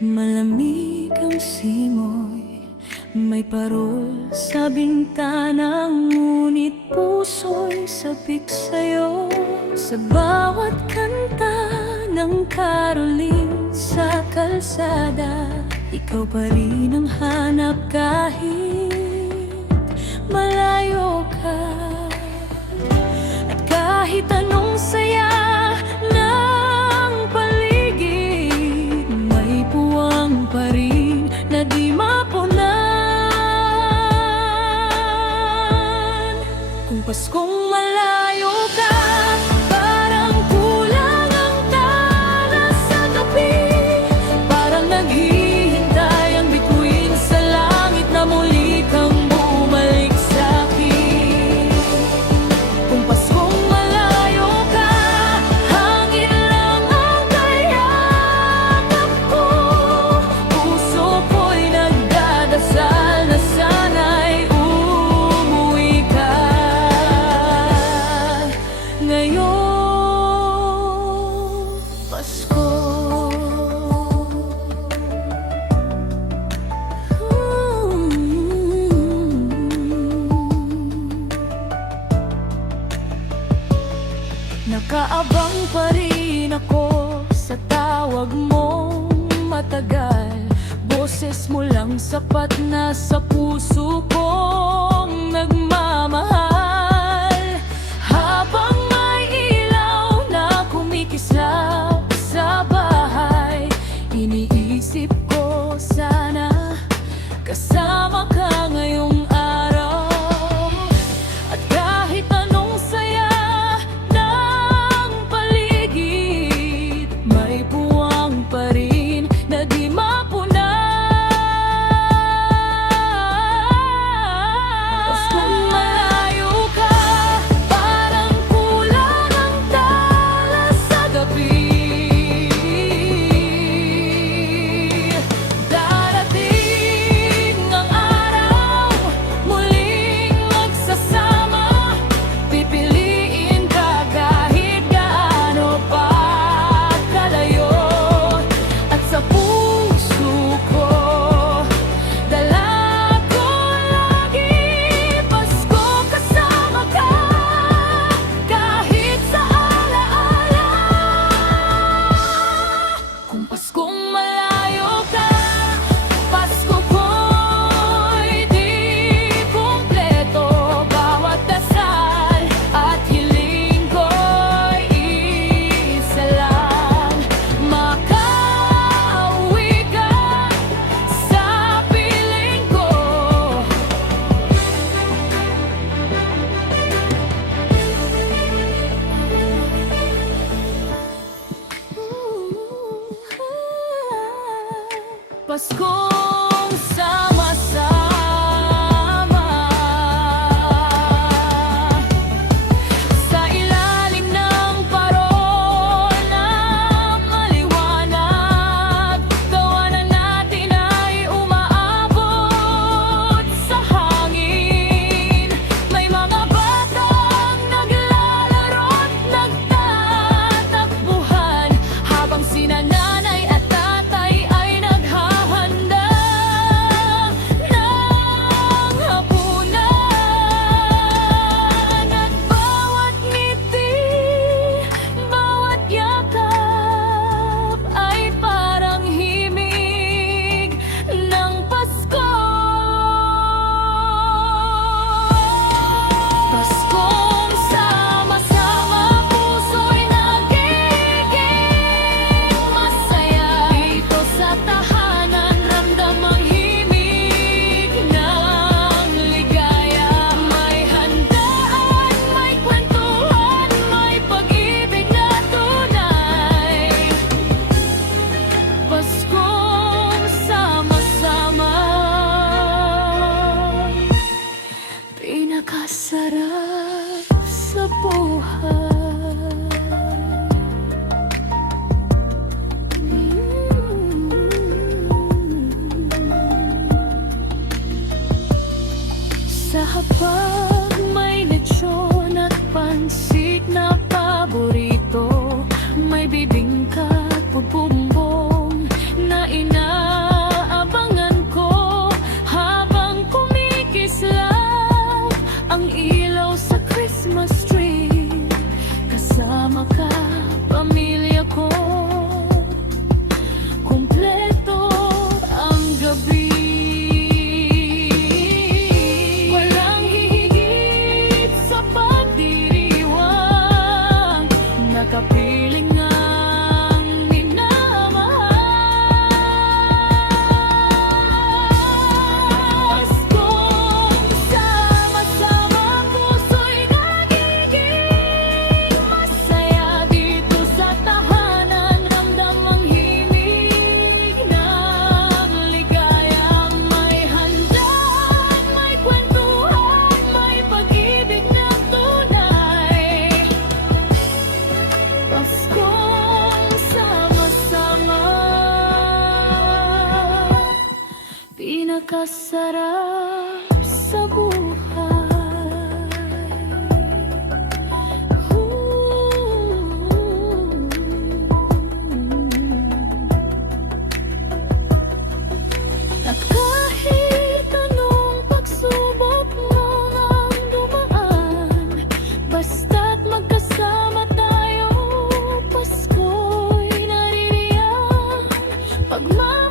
Malamig ang simoy, may parol sa bintana, ngunit puso'y sabik sa'yo. Sa bawat kanta ng Caroling sa kalsada, ikaw pa rin ang hanap kahit malayo ka. At kahit anong saya ng paligid, may puwang pa rin na di mapunan. Kung Paskong malayo ka, parang kulang ang tala sa tabi, parang naghihintay ang bituin sa langit na muli kang bumalik sa'kin. Kung Paskong malayo ka, hangin lang ang kayakap ko. Puso ko'y nagdadasal na sana'y umuwi ka ngayong Pasko. Nakaabang pa rin ako sa tawag mong matagal. Boses mo lang sapat na sa puso kong nagmamahal. Habang may ilaw na kumikislap sa bahay, iniisip ko sana kasama ka ngayong araw. At kahit anong saya ng paligid, may puwang pa rin na di mapunan. Kung malayo ka, parang kulang ang tala sa gabi. Darating ang araw, muling magsasama. Pipiliin ka kahit gaano pa kalayo. At sa puso ko, dala ko lagi Pasko kasama ka, kahit sa alaala. Kung Paskong malayo ka, Pasko ko'y di kumpleto. Bawat dasal at hiling ko'y isa lang: makauwi ka sa piling ko. Paskong sama-sama sa ilalim ng parol na maliwanag. Tawanan natin ay umaabot sa hangin. May mga batang naglalaro't nagtatakbuhan, habang sina nanay at tatay ay naghahanda. pinakamasarap sa buhay. At kahit anong pagsubok man ang dumaan, basta't magkasama tayo, Pasko'y naririyan. Pagmamahal